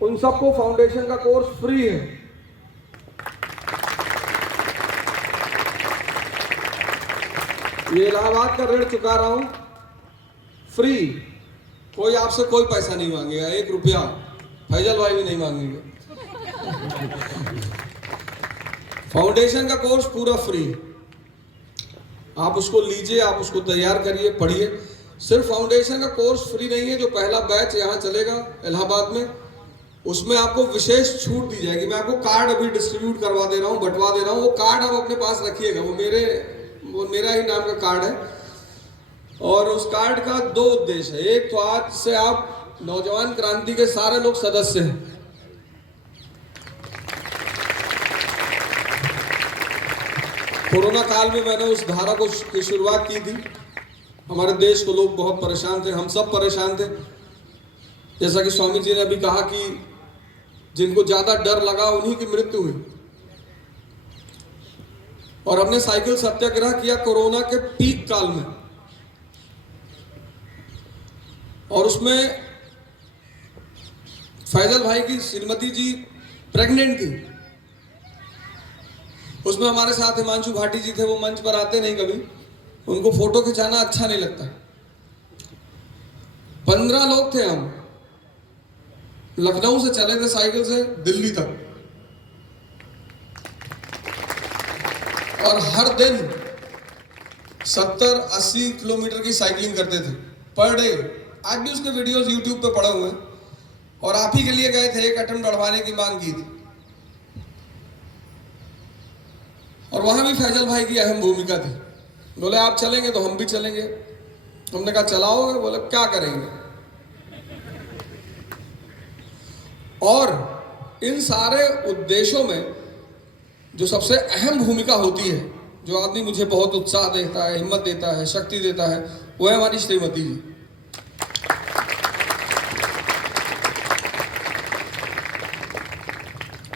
उन सबको फाउंडेशन का कोर्स फ्री है। ये इलाहाबाद का ऋण चुका रहा हूं फ्री, कोई आपसे कोई पैसा नहीं मांगेगा, 1 रुपया फैजल भाई भी नहीं मांगेंगे। फाउंडेशन का कोर्स पूरा फ्री, आप उसको लीजिए, आप उसको तैयार करिए, पढ़िए। सिर्फ फाउंडेशन का कोर्स फ्री नहीं है, जो पहला बैच यहाँ चलेगा इलाहाबाद में, उसमें आपको विशेष छूट दी जाएगी। मैं आपको कार्ड अभी डिस्ट्रीब्यूट करवा दे रहा हूँ, बंटवा दे रहा हूँ, वो कार्ड आप अपने पास रखिएगा। वो मेरा ही नाम का कार्ड है, और उस कार्ड का 2 उद्देश्य है। एक तो आज से आप नौजवान क्रांति के सारे लोग सदस्य हैं। कोरोना काल में मैंने उस धारा की शुरुआत की थी। हमारे देश को लोग बहुत परेशान थे, हम सब परेशान थे। जैसा कि स्वामी जी ने अभी कहा कि जिनको ज्यादा डर लगा उन्हीं की मृत्यु हुई, और हमने साइकिल सत्याग्रह किया कोरोना के पीक काल में, और उसमें फैजल भाई की श्रीमती जी प्रेग्नेंट थी। उसमें हमारे साथ हिमांशु भाटी जी थे, वो मंच पर आते नहीं कभी, उनको फोटो खिंचाना अच्छा नहीं लगता। 15 लोग थे हम, लखनऊ से चले थे साइकिल से दिल्ली तक, और हर दिन 70-80 किलोमीटर की साइकिलिंग करते थे पर डे। आज भी उसके वीडियोस यूट्यूब पे पड़े हुए हैं, और आप ही के लिए गए थे, एक अटेम्प्ट बढ़वाने की मांग की थी, और वहां भी फैजल भाई की अहम भूमिका थी। बोले आप चलेंगे तो हम भी चलेंगे। हमने कहा चलाओगे? बोले क्या करेंगे। और इन सारे उद्देश्यों में जो सबसे अहम भूमिका होती है, जो आदमी मुझे बहुत उत्साह देता है, हिम्मत देता है, शक्ति देता है, वो है हमारी श्रीमती जी।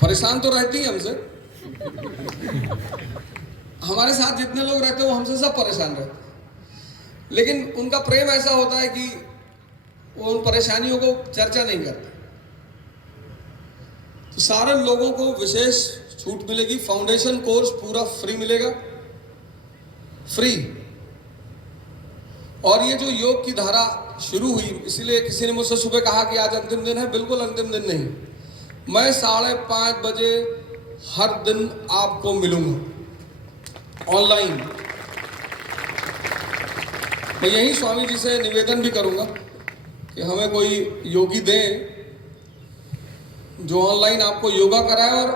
परेशान तो रहती है हमसे, हमारे साथ जितने लोग रहते हैं वो हमसे सब परेशान रहते हैं, लेकिन उनका प्रेम ऐसा होता है कि वो उन परेशानियों को चर्चा नहीं करते। तो सारे लोगों को विशेष छूट मिलेगी। फाउंडेशन कोर्स पूरा फ्री मिलेगा, फ्री। और ये जो योग की धारा शुरू हुई, इसलिए किसी ने मुझसे सुबह कहा कि आज अंतिम दिन है। बिल्कुल अंतिम दिन नहीं, मैं 5:30 बजे हर दिन आपको मिलूंगा ऑनलाइन। मैं यही स्वामी जी से निवेदन भी करूंगा कि हमें कोई योगी दें जो ऑनलाइन आपको योगा कराए, और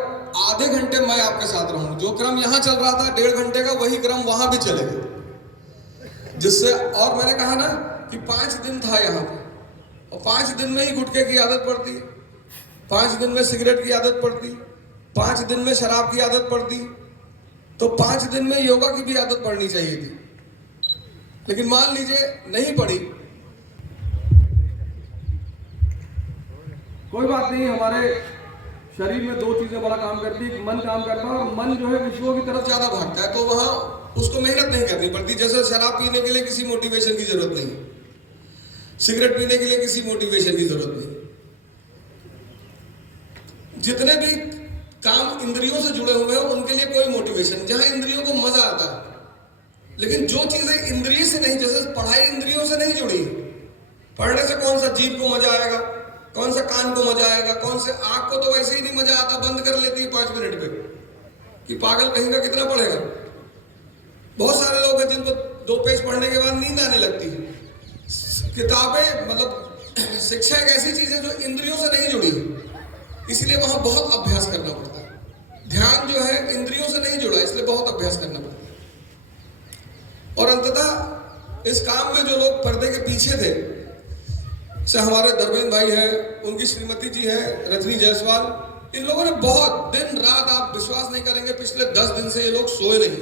आधे घंटे मैं आपके साथ रहूं। जो क्रम यहां चल रहा था 1.5 घंटे का, वही क्रम वहां भी चलेगा, जिससे। और मैंने कहा ना कि 5 दिन था यहां पे, और 5 दिन में ही गुटखे की आदत पड़ती है, 5 दिन में सिगरेट की आदत पड़ती, 5 दिन में शराब की आदत पड़ती, तो 5 दिन में योगा की भी आदत पड़नी चाहिए थी। लेकिन मान लीजिए नहीं पड़ी, कोई बात नहीं। हमारे शरीर में 2 चीजें बड़ा काम करती है, मन काम करता है, और मन जो है विषयों की तरफ ज्यादा भागता है, तो वहां उसको मेहनत नहीं करनी पड़ती। जैसे शराब पीने के लिए किसी मोटिवेशन की जरूरत नहीं, सिगरेट पीने के लिए किसी मोटिवेशन की जरूरत नहीं। जितने भी काम इंद्रियों से जुड़े हुए हैं उनके लिए कोई मोटिवेशन, जहां इंद्रियों को मजा आता है। लेकिन जो चीजें इंद्रिय से नहीं, जैसे पढ़ाई इंद्रियों से नहीं जुड़ी, पढ़ने से कौन सा जीभ को मजा आएगा, कौन सा कान को मजा आएगा, कौन से आंख को तो वैसे ही नहीं मजा आता, बंद कर लेती है 5 मिनट पे, कि पागल कहीं का कितना पढ़ेगा। बहुत सारे लोग हैं जिनको 2 पेज पढ़ने के बाद नींद आने लगती है। किताबें, मतलब शिक्षा एक ऐसी चीज है जो इंद्रियों से नहीं जुड़ी है, इसलिए वहां बहुत अभ्यास करना पड़ता है। ध्यान जो है इंद्रियों से नहीं जुड़ा, इसलिए बहुत अभ्यास करना पड़ता है। और अंततः इस काम में जो लोग पर्दे के पीछे थे, से हमारे धर्मेंद्र भाई हैं, उनकी श्रीमती जी हैं रजनी जायसवाल, इन लोगों ने बहुत दिन रात, आप विश्वास नहीं करेंगे, पिछले 10 दिन से ये लोग सोए नहीं।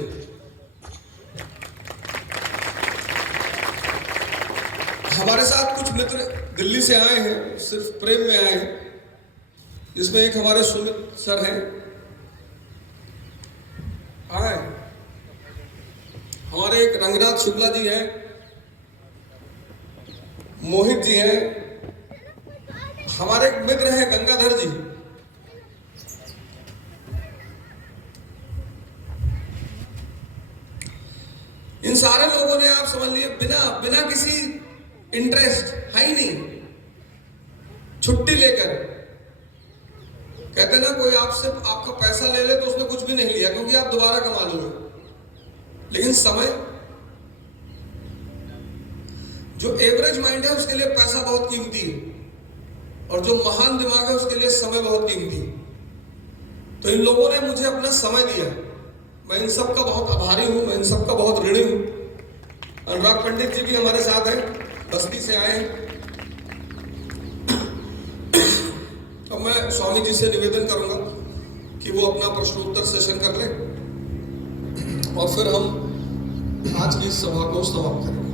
हमारे साथ कुछ मित्र दिल्ली से आए हैं, सिर्फ प्रेम में आए हैं, जिसमें एक हमारे सुमित सर हैं, आए। हमारे एक रंगनाथ शुक्ला जी हैं, मोहित जी हैं, हमारे एक मित्र हैं गंगाधर जी, इन सारे लोगों ने आप समझ लिए बिना किसी इंटरेस्ट है ही नहीं, छुट्टी लेकर, कहते ना कोई आपसे आपका पैसा ले ले तो उसने कुछ भी नहीं लिया क्योंकि आप दोबारा कमा लोगे, लेकिन समय, जो एवरेज माइंड है उसके लिए पैसा बहुत कीमती है और जो महान दिमाग है उसके लिए समय बहुत कीमती है। तो इन लोगों ने मुझे अपना समय दिया, मैं इन सब का बहुत आभारी हूं, मैं इन सब का बहुत ऋणी हूं। अनुराग पंडित जी भी हमारे साथ हैं, बस्ती से आए हैं। तो मैं स्वामी जी से निवेदन करूंगा कि वो अपना प्रश्नोत्तर सेशन कर लें और फिर हम आज की इस सभा को समाप्त करेंगे।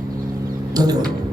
धन्यवाद।